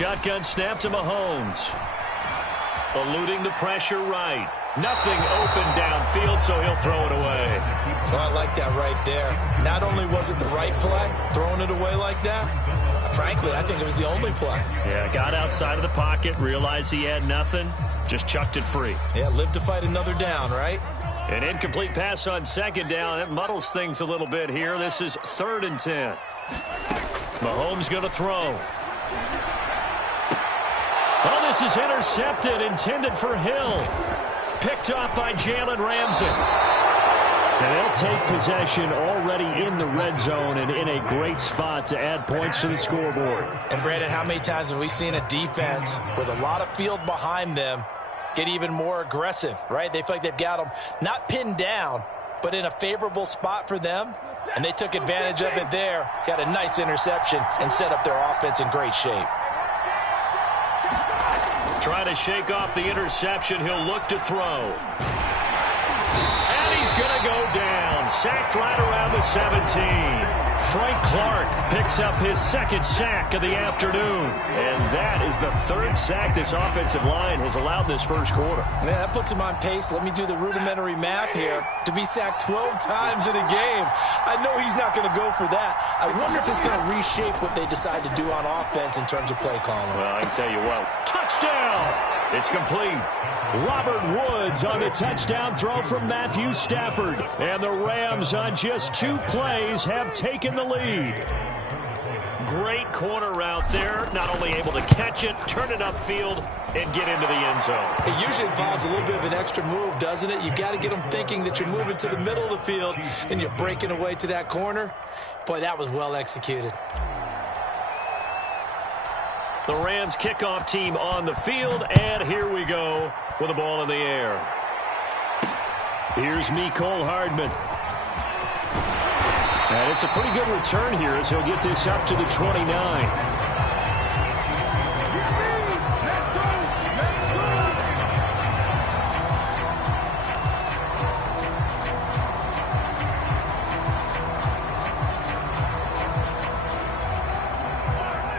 shotgun snap to Mahomes. Eluding the pressure right. Nothing open downfield, so he'll throw it away. Oh, I like that right there. Not only was it the right play, throwing it away like that, frankly, I think it was the only play. Yeah, got outside of the pocket, realized he had nothing, just chucked it free. Yeah, live to fight another down, right? An incomplete pass on second down. That muddles things a little bit here. This is 3rd and 10. Mahomes going to throw. Oh, this is intercepted, intended for Hill. Picked off by Jalen Ramsey. And they'll take possession already in the red zone and in a great spot to add points to the scoreboard. And, Brandon, how many times have we seen a defense with a lot of field behind them get even more aggressive, right? They feel like they've got them not pinned down, but in a favorable spot for them. And they took advantage of it there, got a nice interception, and set up their offense in great shape. Trying to shake off the interception. He'll look to throw. And he's going to go down. Sacked right around the 17. Frank Clark picks up his 2nd sack of the afternoon. And that is the 3rd sack this offensive line has allowed this first quarter. Man, that puts him on pace. Let me do the rudimentary math here. To be sacked 12 times in a game, I know he's not going to go for that. I wonder if it's going to reshape what they decide to do on offense in terms of play calling. Well, I can tell you what. Touchdown! It's complete. Robert Woods on the touchdown throw from Matthew Stafford. And the Rams on just 2 plays have taken the lead. Great corner route there. Not only able to catch it, turn it upfield, and get into the end zone. It usually involves a little bit of an extra move, doesn't it? You've got to get them thinking that you're moving to the middle of the field and you're breaking away to that corner. Boy, that was well executed. The Rams kickoff team on the field, and here we go with the ball in the air. Here's Mecole Hardman. And it's a pretty good return here as he'll get this up to the 29.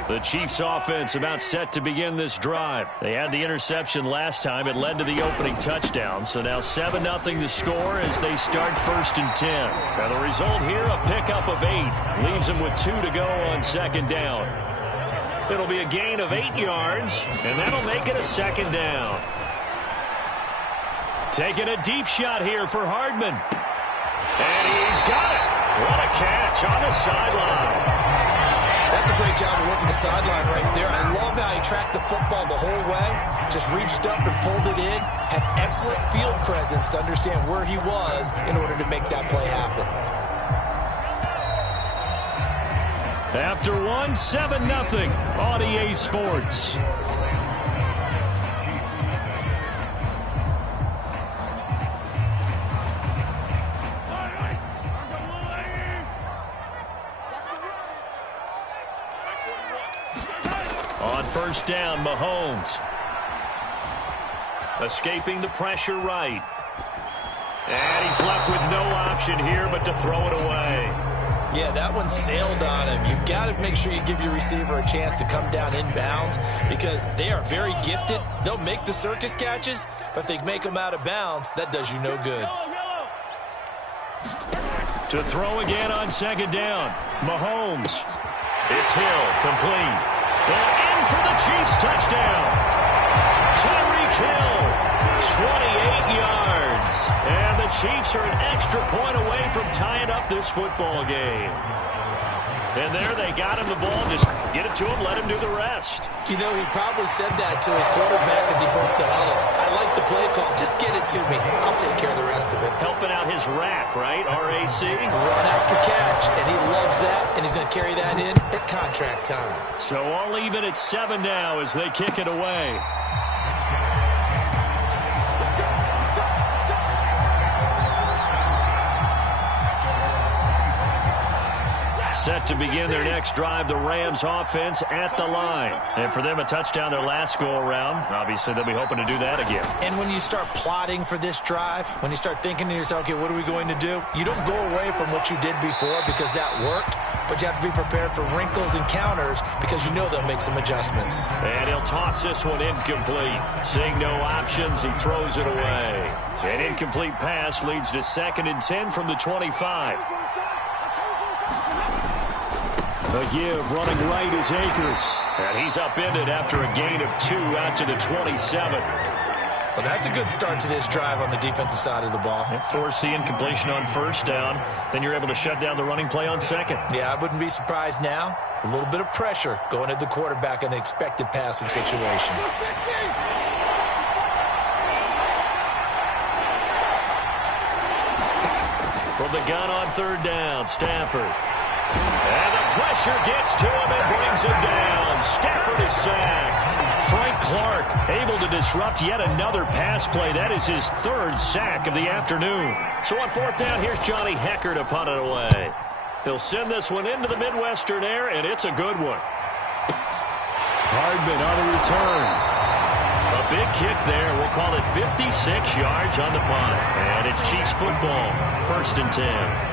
The Chiefs offense about set to begin this drive. They had the interception last time. It led to the opening touchdown. So now 7-0 to score as they start 1st and 10. Now the result here, a pickup of 8. Leaves them with 2 to go on 2nd down. It'll be a gain of 8 yards, and that'll make it a 2nd down. Taking a deep shot here for Hardman. And he's got it. What a catch on the sideline. That's a great job of working the sideline right there. I love how he tracked the football the whole way. Just reached up and pulled it in. Had excellent field presence to understand where he was in order to make that play happen. After 7-0 on EA Sports. On 1st down, Mahomes. Escaping the pressure right. And he's left with no option here but to throw it away. Yeah, that one sailed on him. You've got to make sure you give your receiver a chance to come down inbounds because they are very gifted. They'll make the circus catches, but if they make them out of bounds, that does you no good. To throw again on 2nd down, Mahomes. It's Hill, complete. And in for the Chiefs touchdown. Tyreek Hill, 28 yards. And the Chiefs are an extra point away from tying up this football game. And there they got him the ball. Just get it to him, let him do the rest. You know, he probably said that to his quarterback as he broke the huddle. I like the play call. Just get it to me. I'll take care of the rest of it. Helping out his rack, right? R-A-C? Run after catch. And he loves that. And he's going to carry that in at contract time. So all even at 7 now as they kick it away. Set to begin their next drive, the Rams offense at the line. And for them, a touchdown their last go-around. Obviously, they'll be hoping to do that again. And when you start plotting for this drive, when you start thinking to yourself, okay, what are we going to do? You don't go away from what you did before because that worked. but you have to be prepared for wrinkles and counters because you know they'll make some adjustments. And he'll toss this one incomplete. Seeing no options, he throws it away. An incomplete pass leads to 2nd and 10 from the 25. A give, running right is Akers. And he's upended after a gain of 2 out to the 27. Well, that's a good start to this drive on the defensive side of the ball. Force the incompletion on 1st down. Then you're able to shut down the running play on 2nd. Yeah, I wouldn't be surprised now. A little bit of pressure going at the quarterback in an expected passing situation. From the gun on 3rd down, Stafford. And the pressure gets to him and brings him down. Stafford is sacked. Frank Clark able to disrupt yet another pass play. That is his 3rd sack of the afternoon. So on 4th down, here's Johnny Hecker to punt it away. He'll send this one into the Midwestern air, and it's a good one. Hardman on the return. A big kick there. We'll call it 56 yards on the punt. And it's Chiefs football. 1st and 10.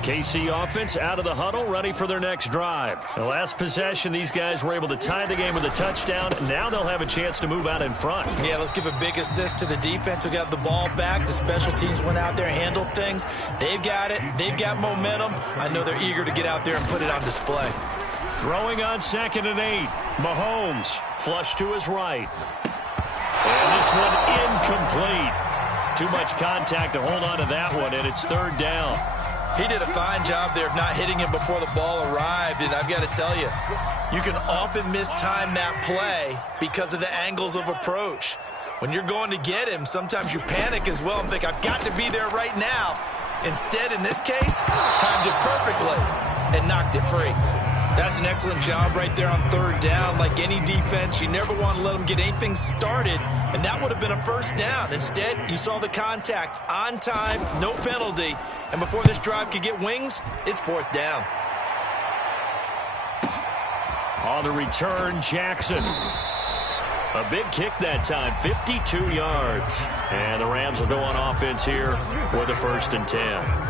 KC offense out of the huddle, ready for their next drive. The last possession, these guys were able to tie the game with a touchdown. Now they'll have a chance to move out in front. Yeah, let's give a big assist to the defense who got the ball back. The special teams went out there, handled things. They've got it. They've got momentum. I know they're eager to get out there and put it on display. Throwing on 2nd and 8. Mahomes, flush to his right. And this one incomplete. Too much contact to hold on to that one, and it's 3rd down. He did a fine job there of not hitting him before the ball arrived, and I've got to tell you, you can often mistime that play because of the angles of approach. When you're going to get him, sometimes you panic as well and think, I've got to be there right now. Instead, in this case, timed it perfectly and knocked it free. That's an excellent job right there on 3rd down. Like any defense, you never want to let them get anything started, and that would have been a 1st down. Instead, you saw the contact on time, no penalty, and before this drive could get wings, it's 4th down. On the return, Jackson. A big kick that time, 52 yards. And the Rams will go on offense here with a 1st and 10.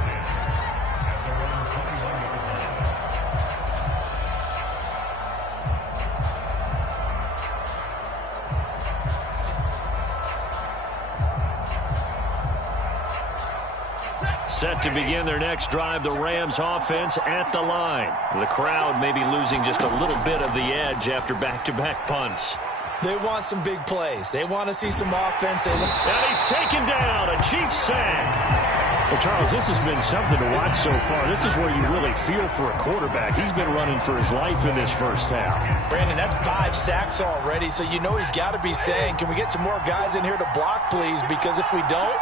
Set to begin their next drive, the Rams offense at the line. The crowd may be losing just a little bit of the edge after back-to-back punts. They want some big plays. They want to see some offense. And he's taken down, a Chiefs sack. Well, Charles, this has been something to watch so far. This is where you really feel for a quarterback. He's been running for his life in this 1st half. Brandon, that's 5 sacks already, so you know he's got to be saying, can we get some more guys in here to block, please? Because if we don't,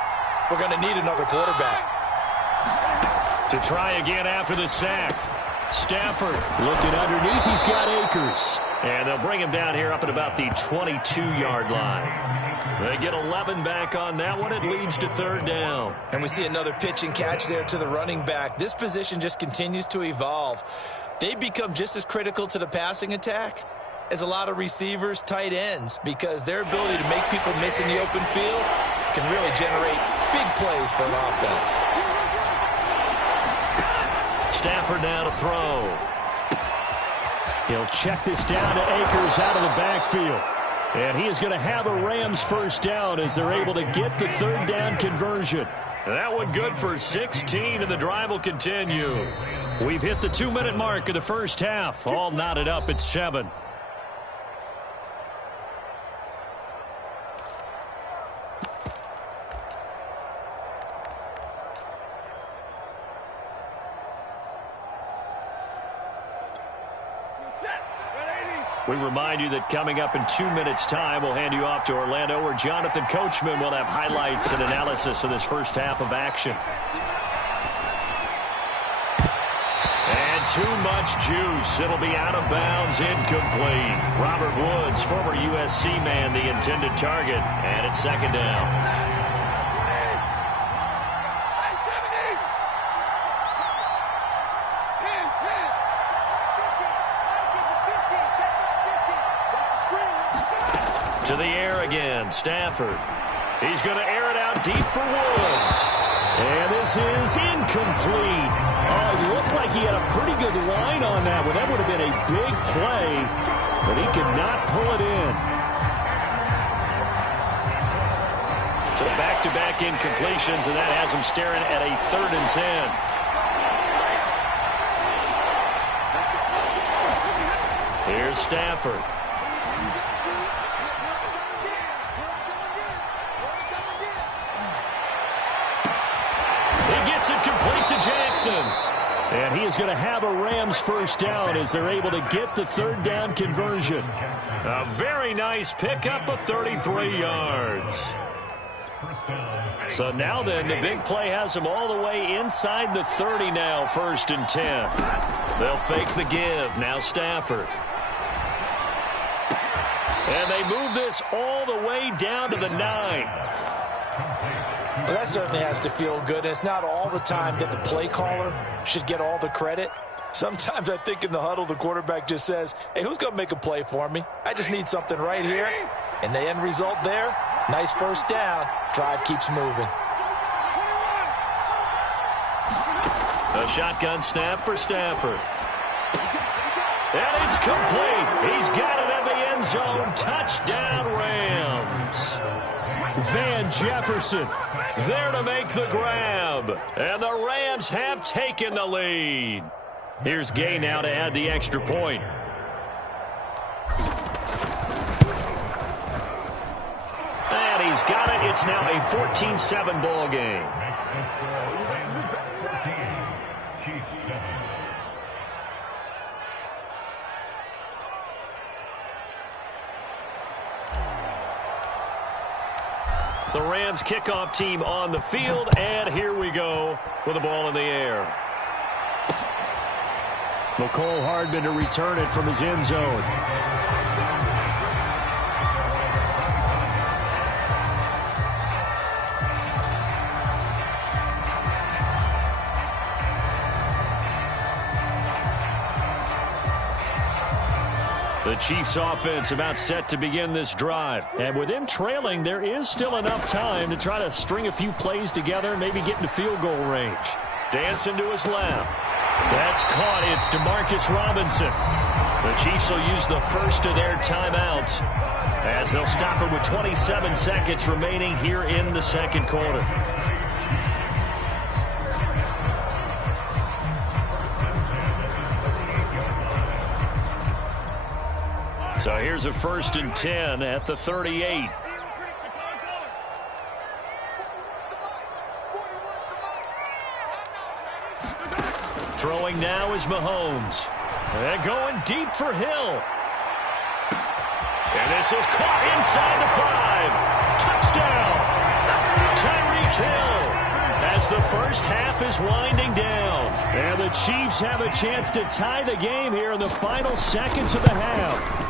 we're going to need another quarterback. To try again after the sack. Stafford looking underneath. He's got Akers. And they'll bring him down here up at about the 22-yard line. They get 11 back on that one. It leads to 3rd down. And we see another pitch and catch there to the running back. This position just continues to evolve. They've become just as critical to the passing attack as a lot of receivers, tight ends, because their ability to make people miss in the open field can really generate big plays for an offense. Stafford now to throw. He'll check this down to Akers out of the backfield. And he is going to have a Rams 1st down as they're able to get the 3rd down conversion. That one good for 16, and the drive will continue. We've hit the 2-minute mark of the 1st half. All knotted up at 7. We remind you that coming up in 2 minutes' time, we'll hand you off to Orlando, where Jonathan Coachman will have highlights and analysis of this 1st half of action. And too much juice. It'll be out of bounds, incomplete. Robert Woods, former USC man, the intended target, and it's 2nd down. To the air again, Stafford. He's going to air it out deep for Woods. And this is incomplete. Oh, it looked like he had a pretty good line on that one. That would have been a big play, but he could not pull it in. So back-to-back incompletions, and that has him staring at a 3rd and 10. Here's Stafford. He gets it complete to Jackson. And he is going to have a Rams first down as they're able to get the 3rd down conversion. A very nice pickup of 33 yards. So now then, the big play has them all the way inside the 30 now, 1st and 10. They'll fake the give. Now Stafford. And they move this all the way down to the 9. Well, that certainly has to feel good. It's not all the time that the play caller should get all the credit. Sometimes I think in the huddle, the quarterback just says, hey, who's going to make a play for me? I just need something right here. And the end result there, nice first down. Drive keeps moving. A shotgun snap for Stafford. And it's complete. He's got it in the end zone. Touchdown, Rams. Van Jefferson there to make the grab. And the Rams have taken the lead. Here's Gay now to add the extra point. And he's got it. It's now a 14-7 ball game. The Rams kickoff team on the field, and here we go with the ball in the air. McCole Hardman to return it from his end zone. The Chiefs offense about set to begin this drive. And with them trailing, there is still enough time to try to string a few plays together and maybe get into field goal range. Dancing to his left. That's caught. It's DeMarcus Robinson. The Chiefs will use the first of their timeouts as they'll stop it with 27 seconds remaining here in the second quarter. So here's a 1st and 10 at the 38. Throwing now is Mahomes. And going deep for Hill. And this is caught inside the 5. Touchdown. Tyreek Hill as the first half is winding down. And the Chiefs have a chance to tie the game here in the final seconds of the half.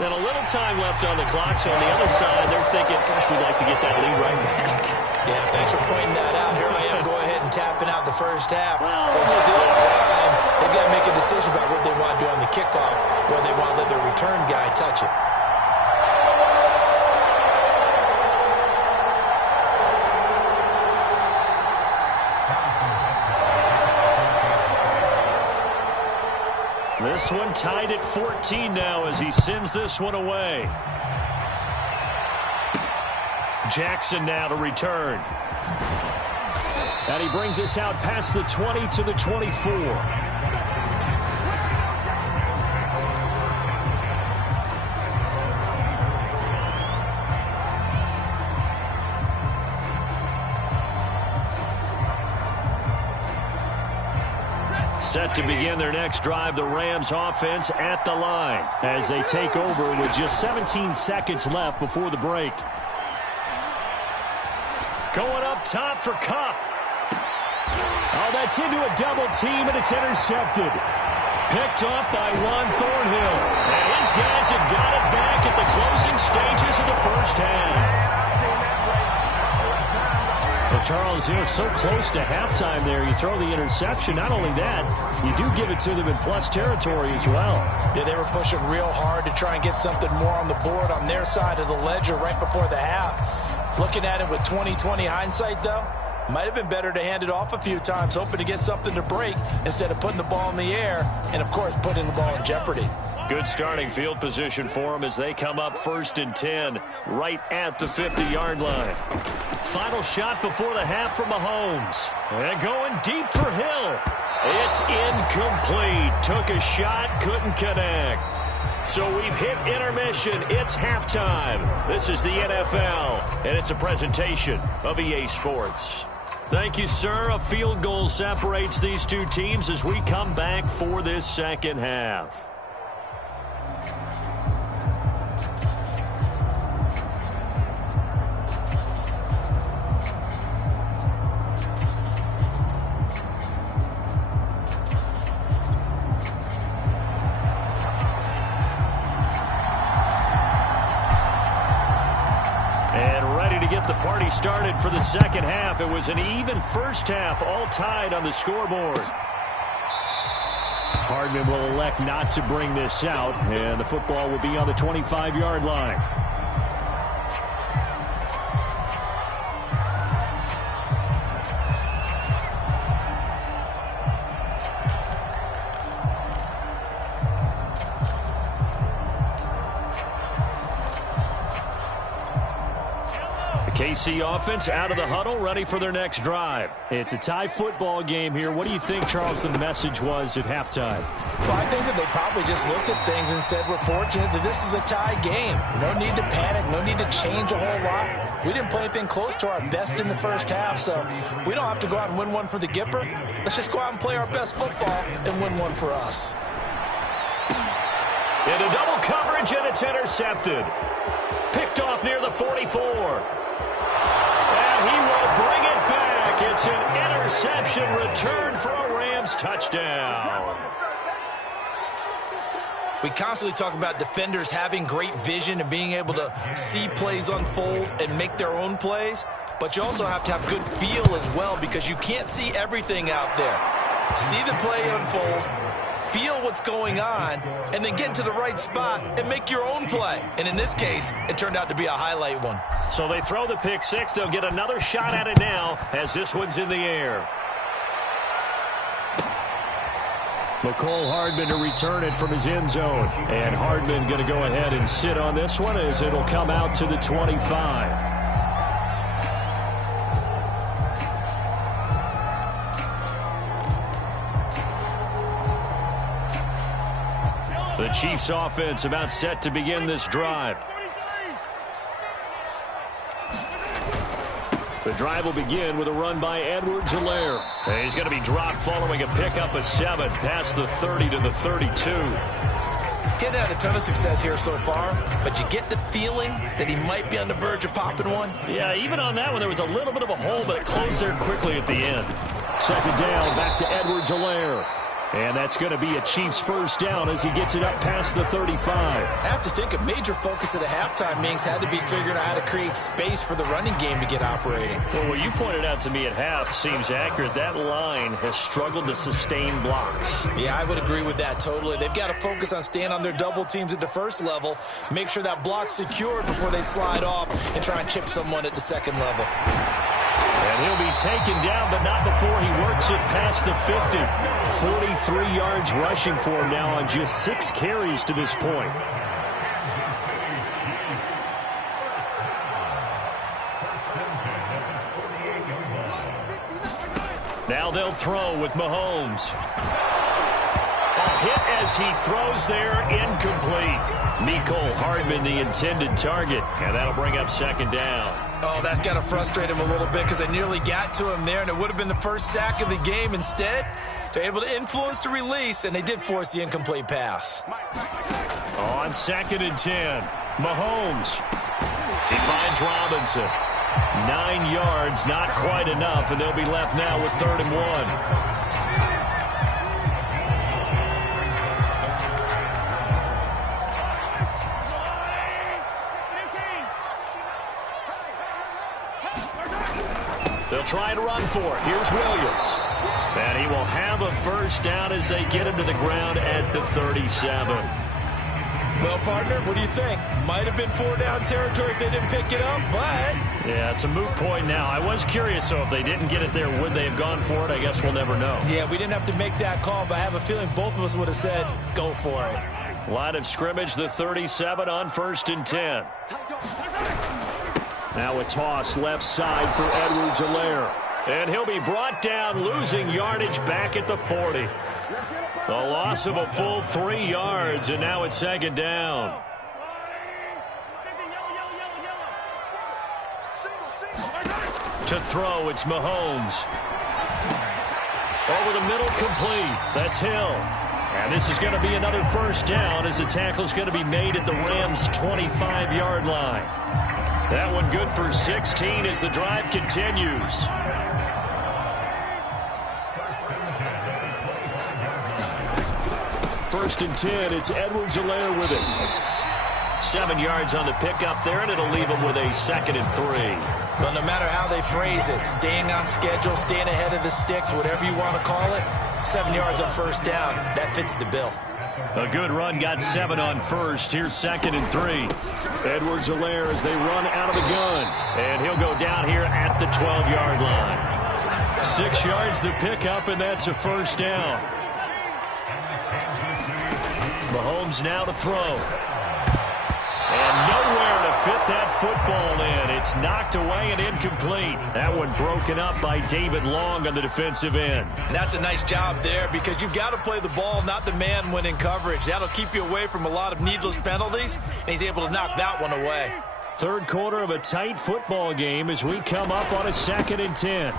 And a little time left on the clock, so on the other side, they're thinking, gosh, we'd like to get that lead right back. Yeah, thanks for pointing that out. Here I am, go ahead and tapping out the first half. There's still time. They've got to make a decision about what they want to do on the kickoff, whether they want to let their return guy touch it. This one tied at 14 now as he sends this one away. Jackson now to return. And he brings us out past the 20 to the 24. Set to begin their next drive, the Rams offense at the line as they take over with just 17 seconds left before the break. Going up top for Kupp. Oh, that's into a double team, and it's intercepted. Picked off by Juan Thornhill. And his guys have got it back at the closing stages of the first half. The Charles, so close to halftime there. You throw the interception. Not only that, you do give it to them in plus territory as well. Yeah, they were pushing real hard to try and get something more on the board on their side of the ledger right before the half. Looking at it with 20/20 hindsight, though, might have been better to hand it off a few times, hoping to get something to break instead of putting the ball in the air and, of course, putting the ball in jeopardy. Good starting field position for them as they come up 1st and 10 right at the 50-yard line. Final shot before the half from Mahomes. And going deep for Hill. It's incomplete. Took a shot, couldn't connect. So we've hit intermission. It's halftime. This is the NFL, and it's a presentation of EA Sports. Thank you, sir. A field goal separates these two teams as we come back for this second half. The party started for the second half. It was an even first half, all tied on the scoreboard. Hardman will elect not to bring this out, and the football will be on the 25-yard line. KC offense out of the huddle, ready for their next drive. It's a tie football game here. What do you think, Charles, the message was at halftime? Well, I think that they probably just looked at things and said, we're fortunate that this is a tie game. No need to panic, no need to change a whole lot. We didn't play anything close to our best in the first half, so we don't have to go out and win one for the Gipper. Let's just go out and play our best football and win one for us. Into double coverage, and it's intercepted. Picked off near the 44. And he will bring it back. It's an interception return for a Rams touchdown. We constantly talk about defenders having great vision and being able to see plays unfold and make their own plays. But you also have to have good feel as well, because you can't see everything out there. See the play unfold, feel what's going on, and then get into the right spot and make your own play. And in this case, it turned out to be a highlight one. So they throw the pick six. They'll get another shot at it now as this one's in the air. McCole Hardman to return it from his end zone. And Hardman going to go ahead and sit on this one as it'll come out to the 25. The Chiefs offense about set to begin this drive. The drive will begin with a run by Edwards-Helaire. He's going to be dropped following a pickup of 7 past the 30 to the 32. Getting had a ton of success here so far, but you get the feeling that he might be on the verge of popping one. Yeah, even on that one, there was a little bit of a hole, but it closed there quickly at the end. Second down, back to Edwards-Helaire. And that's going to be a Chiefs first down as he gets it up past the 35. I have to think a major focus of the halftime meetings had to be figuring out how to create space for the running game to get operating. Well, what you pointed out to me at half seems accurate. That line has struggled to sustain blocks. Yeah, I would agree with that totally. They've got to focus on staying on their double teams at the first level, make sure that block's secured before they slide off and try and chip someone at the second level. And he'll be taken down, but not before he works it past the 50. 43 yards rushing for him now on just 6 carries to this point. Now they'll throw with Mahomes. A hit as he throws there, incomplete. Mecole Hardman, the intended target, and that'll bring up second down. Oh, that's got to frustrate him a little bit because they nearly got to him there, and it would have been the first sack of the game. Instead, they're able to influence the release, and they did force the incomplete pass. On 2nd and 10, Mahomes. He finds Robinson. 9 yards, not quite enough, and they'll be left now with 3rd and 1. They'll try and run for it. Here's Williams. And he will have a first down as they get him to the ground at the 37. Well, partner, what do you think? Might have been 4-down territory if they didn't pick it up, but... Yeah, it's a moot point now. I was curious, so if they didn't get it there, would they have gone for it? I guess we'll never know. Yeah, we didn't have to make that call, but I have a feeling both of us would have said, go for it. Line of scrimmage, the 37 on 1st and 10. Now a toss left side for Edwards-Helaire. And he'll be brought down, losing yardage back at the 40. The loss of a full 3 yards, and now it's 2nd down. To throw, it's Mahomes. Over the middle, complete. That's Hill. And this is going to be another first down as the tackle's going to be made at the Rams' 25-yard line. That one good for 16 as the drive continues. First and 10, it's Edwards-Helaire with it. 7 yards on the pickup there, and it'll leave him with a 2nd and 3. Well, no matter how they phrase it, staying on schedule, staying ahead of the sticks, whatever you want to call it, 7 yards on first down, that fits the bill. A good run, got 7 on first. Here's 2nd and 3. Edwards-Helaire as they run out of the gun. And he'll go down here at the 12-yard line. 6 yards the pickup, and that's a first down. Mahomes now to throw. And nowhere to fit that football in. It's knocked away and incomplete. That one broken up by David Long on the defensive end. And that's a nice job there because you've got to play the ball, not the man when in coverage. That'll keep you away from a lot of needless penalties, and he's able to knock that one away. Third quarter of a tight football game as we come up on a 2nd and 10.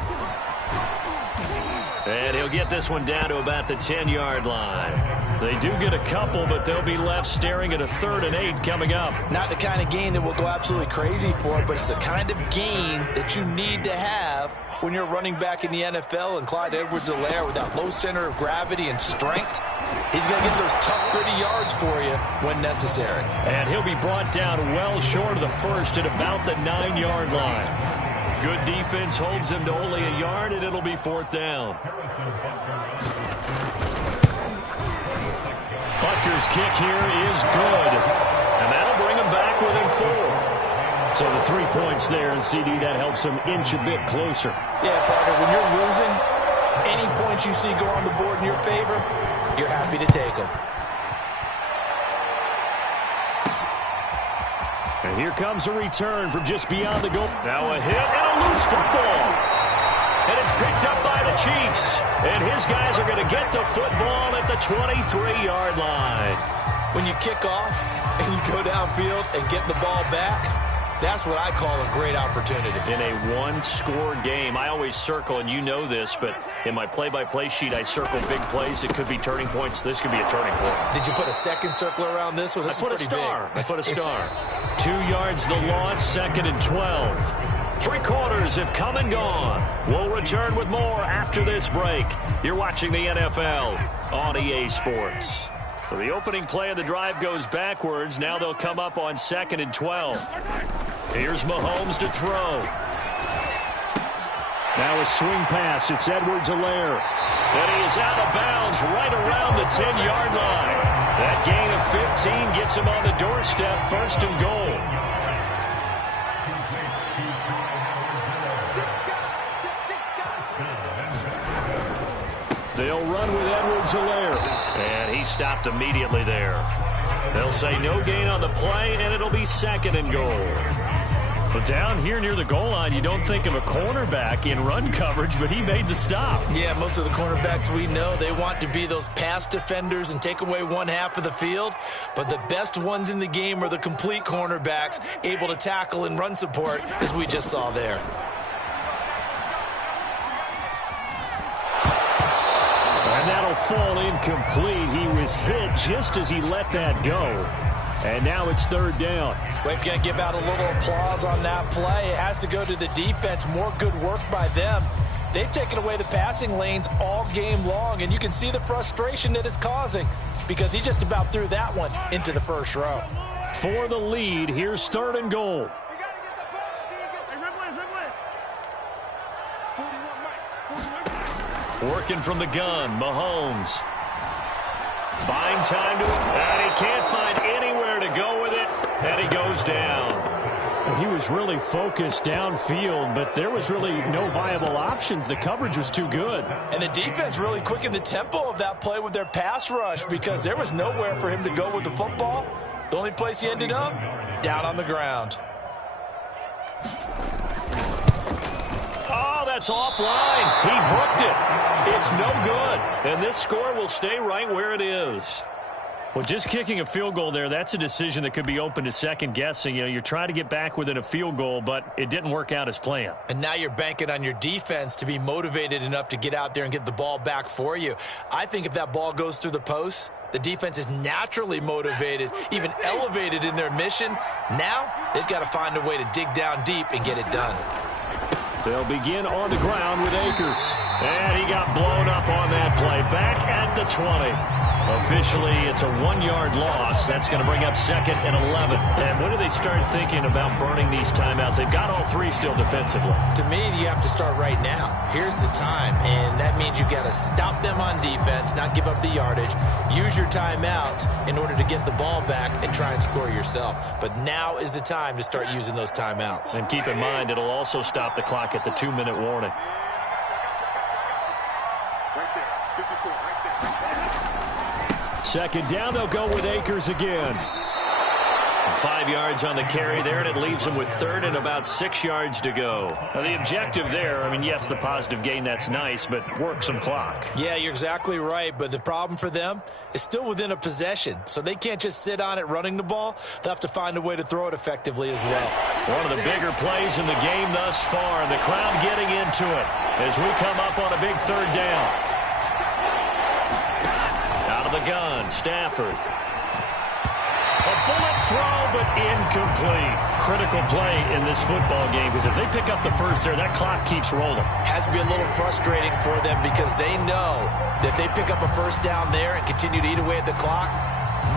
And he'll get this one down to about the 10-yard line. They do get a couple, but they'll be left staring at a 3rd and 8 coming up. Not the kind of gain that will go absolutely crazy for, but it's the kind of gain that you need to have when you're running back in the NFL. And Clyde Edwards-Helaire, with that low center of gravity and strength, he's going to get those tough, gritty yards for you when necessary. And he'll be brought down well short of the first at about the 9-yard line. Good defense holds him to only a yard, and it'll be 4th down. Butker's kick here is good. And that'll bring him back within 4. So the 3 points there, and CD, that helps him inch a bit closer. Yeah, partner, when you're losing, any points you see go on the board in your favor, you're happy to take them. And here comes a return from just beyond the goal. Now a hit and a loose football. And it's picked up by the Chiefs. And his guys are going to get the football at the 23-yard line. When you kick off and you go downfield and get the ball back, that's what I call a great opportunity. In a one-score game, I always circle, and you know this, but in my play-by-play sheet, I circle big plays. It could be turning points. This could be a turning point. Did you put a second circle around this one? This I put is a pretty star. big. I put a star. 2 yards the loss, 2nd and 12. 3 quarters have come and gone. We'll return with more after this break. You're watching the NFL on EA Sports. So the opening play of the drive goes backwards. Now they'll come up on 2nd and 12. Here's Mahomes to throw. Now a swing pass. It's Edwards-Helaire. And he is out of bounds right around the 10-yard line. That gain of 15 gets him on the doorstep, 1st and goal. They'll run with Edwards-Helaire. And he stopped immediately there. They'll say no gain on the play, and it'll be 2nd and goal. But down here near the goal line, you don't think of a cornerback in run coverage, but he made the stop. Yeah, most of the cornerbacks we know, they want to be those pass defenders and take away one half of the field. But the best ones in the game are the complete cornerbacks, able to tackle and run support, as we just saw there. And that'll fall incomplete. He was hit just as he let that go. And now it's 3rd down. We've got to give out a little applause on that play. It has to go to the defense. More good work by them. They've taken away the passing lanes all game long, and you can see the frustration that it's causing because he just about threw that one into the first row. For the lead, here's 3rd and goal. Working from the gun, Mahomes. Buying time to it, and he can't find anywhere to go with it, and he goes down. He was really focused downfield, but there was really no viable options. The coverage was too good. And the defense really quickened the tempo of that play with their pass rush because there was nowhere for him to go with the football. The only place he ended up, down on the ground. Oh, that's offline. He hooked it. It's no good. And this score will stay right where it is. Well, just kicking a field goal there, that's a decision that could be open to second guessing. You know, you're trying to get back within a field goal, but it didn't work out as planned. And now you're banking on your defense to be motivated enough to get out there and get the ball back for you. I think if that ball goes through the post, the defense is naturally motivated, even elevated in their mission. Now they've got to find a way to dig down deep and get it done. They'll begin on the ground with Akers. And he got blown up on that play. Back at the 20. Officially, it's a 1-yard loss. That's going to bring up 2nd and 11. And when do they start thinking about burning these timeouts? They've got all 3 still defensively. To me, you have to start right now. Here's the time, and that means you've got to stop them on defense, not give up the yardage, use your timeouts in order to get the ball back and try and score yourself. But now is the time to start using those timeouts. And keep in mind, it'll also stop the clock at the 2-minute warning. Second down, they'll go with Akers again. 5 yards on the carry there, and it leaves them with 3rd and about 6 yards to go. Now, the objective there, I mean, yes, the positive gain, that's nice, but work some clock. Yeah, you're exactly right, but the problem for them is still within a possession, so they can't just sit on it running the ball. They'll have to find a way to throw it effectively as well. One of the bigger plays in the game thus far, and the crowd getting into it as we come up on a big 3rd down. Out of the gun, Stafford. A bullet throw, but incomplete. Critical play in this football game, because if they pick up the first there, that clock keeps rolling. Has to be a little frustrating for them because they know that they pick up a first down there and continue to eat away at the clock,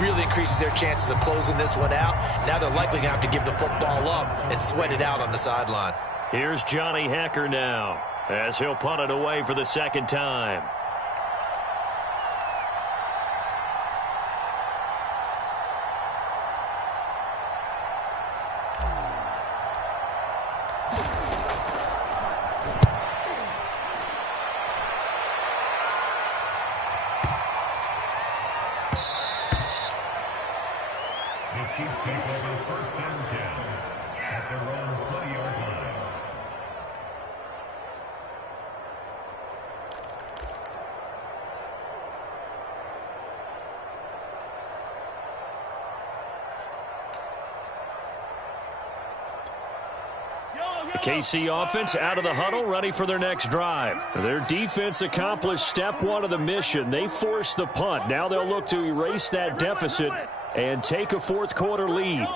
really increases their chances of closing this one out. Now they're likely going to have to give the football up and sweat it out on the sideline. Here's Johnny Hacker now as he'll punt it away for the 2nd time. The KC offense out of the huddle, ready for their next drive. Their defense accomplished step 1 of the mission. They forced the punt. Now they'll look to erase that deficit and take a 4th quarter lead.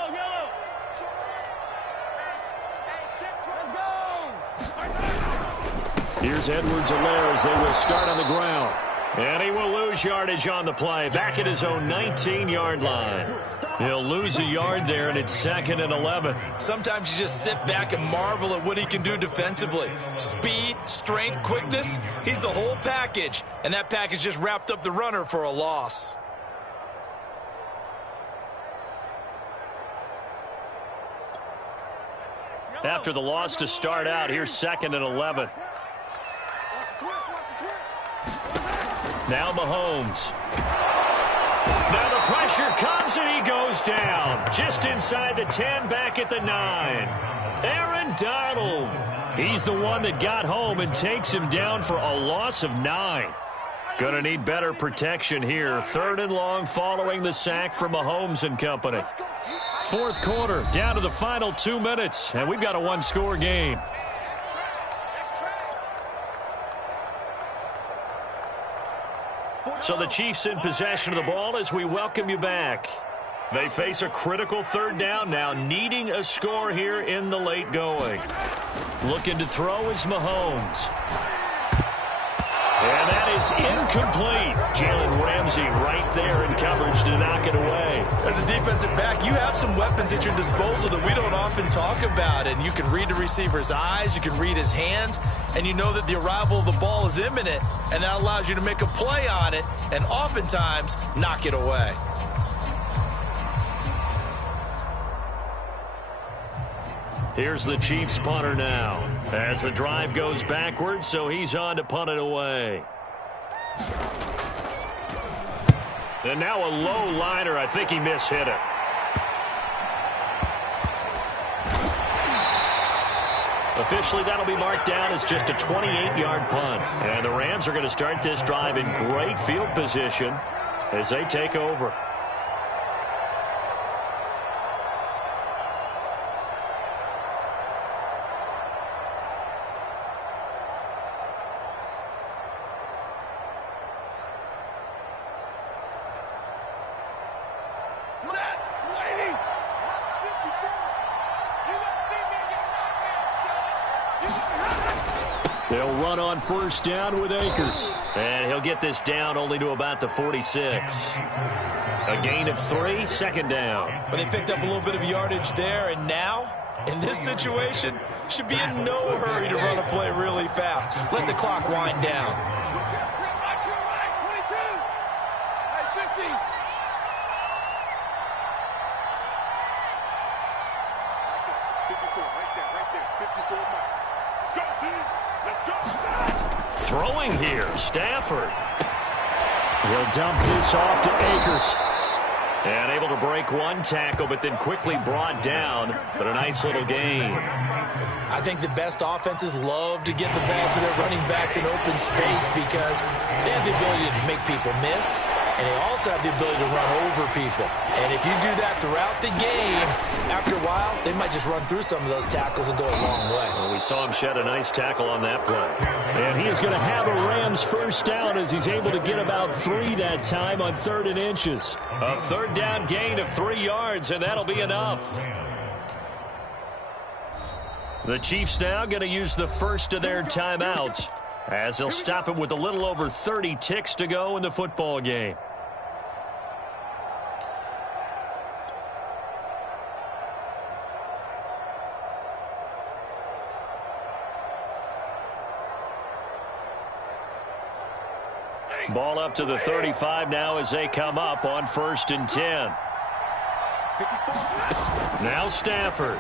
Here's Edwards-Helaire as they will start on the ground. And he will lose yardage on the play, back at his own 19-yard line. He'll lose a yard there, and it's 2nd and 11. Sometimes you just sit back and marvel at what he can do defensively. Speed, strength, quickness, he's the whole package. And that package just wrapped up the runner for a loss. After the loss to start out, here's 2nd and 11. Now Mahomes. Now the pressure comes and he goes down. Just inside the 10, back at the 9. Aaron Donald. He's the one that got home and takes him down for a loss of 9. Gonna need better protection here. 3rd and long following the sack from Mahomes and company. 4th quarter, down to the final 2 minutes, and we've got a 1-score game. So the Chiefs in possession of the ball as we welcome you back. They face a critical 3rd down now, needing a score here in the late going. Looking to throw is Mahomes. And that is incomplete. Jalen Ramsey right there in coverage to knock it away. As a defensive back, you have some weapons at your disposal that we don't often talk about. And you can read the receiver's eyes, you can read his hands, and you know that the arrival of the ball is imminent, and that allows you to make a play on it and oftentimes knock it away. Here's the Chiefs punter now as the drive goes backwards, so he's on to punt it away. And now a low liner. I think he mishit it. Officially, that'll be marked down as just a 28-yard punt. And the Rams are going to start this drive in great field position as they take over. They'll run on first down with Akers. And he'll get this down only to about the 46. A gain of 3, second down. But they picked up a little bit of yardage there, and now, in this situation, should be in no hurry to run a play really fast. Let the clock wind down. Throwing here, Stafford. He'll dump this off to Akers. And able to break one tackle, but then quickly brought down. But a nice little gain. I think the best offenses love to get the ball to their running backs in open space because they have the ability to make people miss, and they also have the ability to run over people. And if you do that throughout the game, after a while, they might just run through some of those tackles and go a long way. Well, we saw him shed a nice tackle on that play. And he is going to have a Rams first down as he's able to get about 3 that time on 3rd and inches. A third down gain of 3 yards, and that'll be enough. The Chiefs now going to use the first of their timeouts as they'll stop it with a little over 30 ticks to go in the football game. Ball up to the 35 now as they come up on 1st and 10. Now Stafford.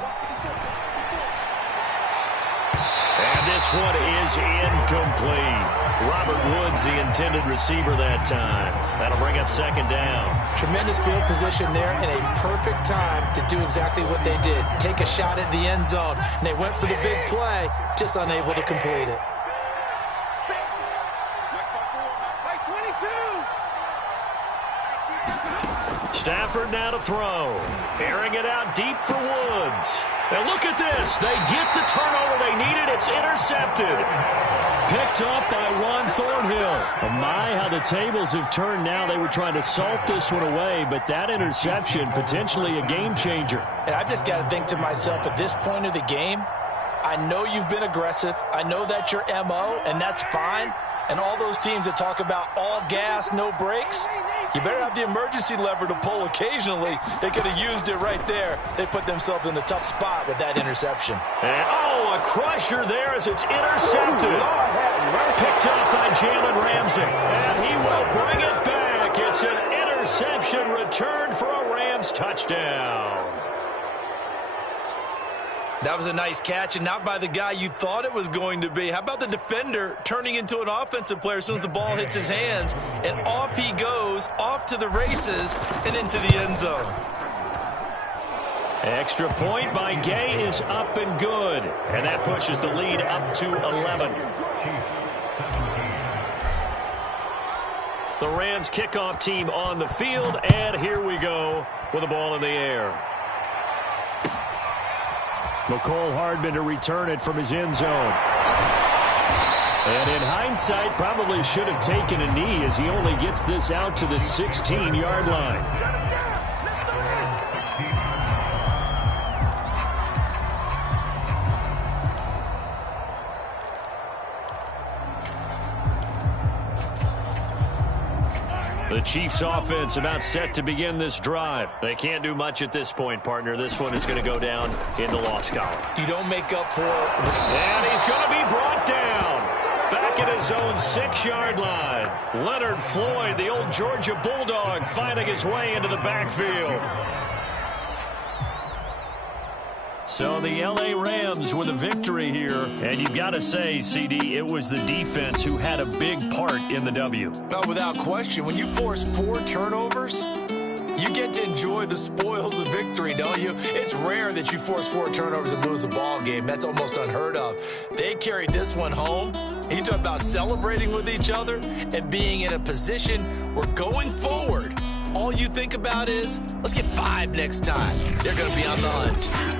And this one is incomplete. Robert Woods, the intended receiver that time. That'll bring up 2nd down. Tremendous field position there and a perfect time to do exactly what they did. Take a shot at the end zone. And they went for the big play, just unable to complete it. Stafford now to throw. Airing it out deep for Woods. And look at this. They get the turnover they needed. It's intercepted. Picked up by Ron Thornhill. Oh my, how the tables have turned now. They were trying to salt this one away, but that interception, potentially a game changer. And I've just got to think to myself, at this point of the game, I know you've been aggressive. I know that's your MO, and that's fine. And all those teams that talk about all gas, no brakes, you better have the emergency lever to pull occasionally. They could have used it right there. They put themselves in a tough spot with that interception. And, a crusher there as it's intercepted. Picked up by Jalen Ramsey. And he will bring it back. It's an interception return for a Rams touchdown. That was a nice catch, and not by the guy you thought it was going to be. How about the defender turning into an offensive player as soon as the ball hits his hands, and off he goes, off to the races, and into the end zone. Extra point by Gay is up and good, and that pushes the lead up to 11. The Rams kickoff team on the field, and here we go with the ball in the air. McCole Hardman to return it from his end zone. And in hindsight, probably should have taken a knee as he only gets this out to the 16-yard line. The Chiefs offense about set to begin this drive. They can't do much at this point, partner. This one is going to go down in the loss column. You don't make up for it. And he's going to be brought down. Back at his own 6-yard line. Leonard Floyd, the old Georgia Bulldog, finding his way into the backfield. So the L.A. Rams with a victory here. And you've got to say, CD, it was the defense who had a big part in the W. No, without question. When you force 4 turnovers, you get to enjoy the spoils of victory, don't you? It's rare that you force 4 turnovers and lose a ball game. That's almost unheard of. They carried this one home. You talk about celebrating with each other and being in a position where going forward, all you think about is, let's get 5 next time. They're going to be on the hunt.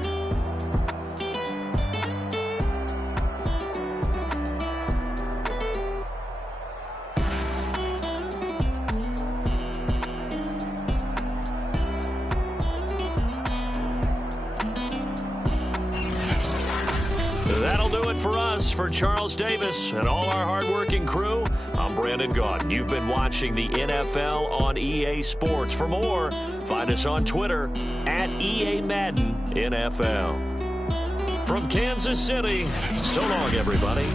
That'll do it for us. For Charles Davis and all our hardworking crew, I'm Brandon Gaudin. You've been watching the NFL on EA Sports. For more, find us on Twitter at EA Madden NFL. From Kansas City, so long, everybody.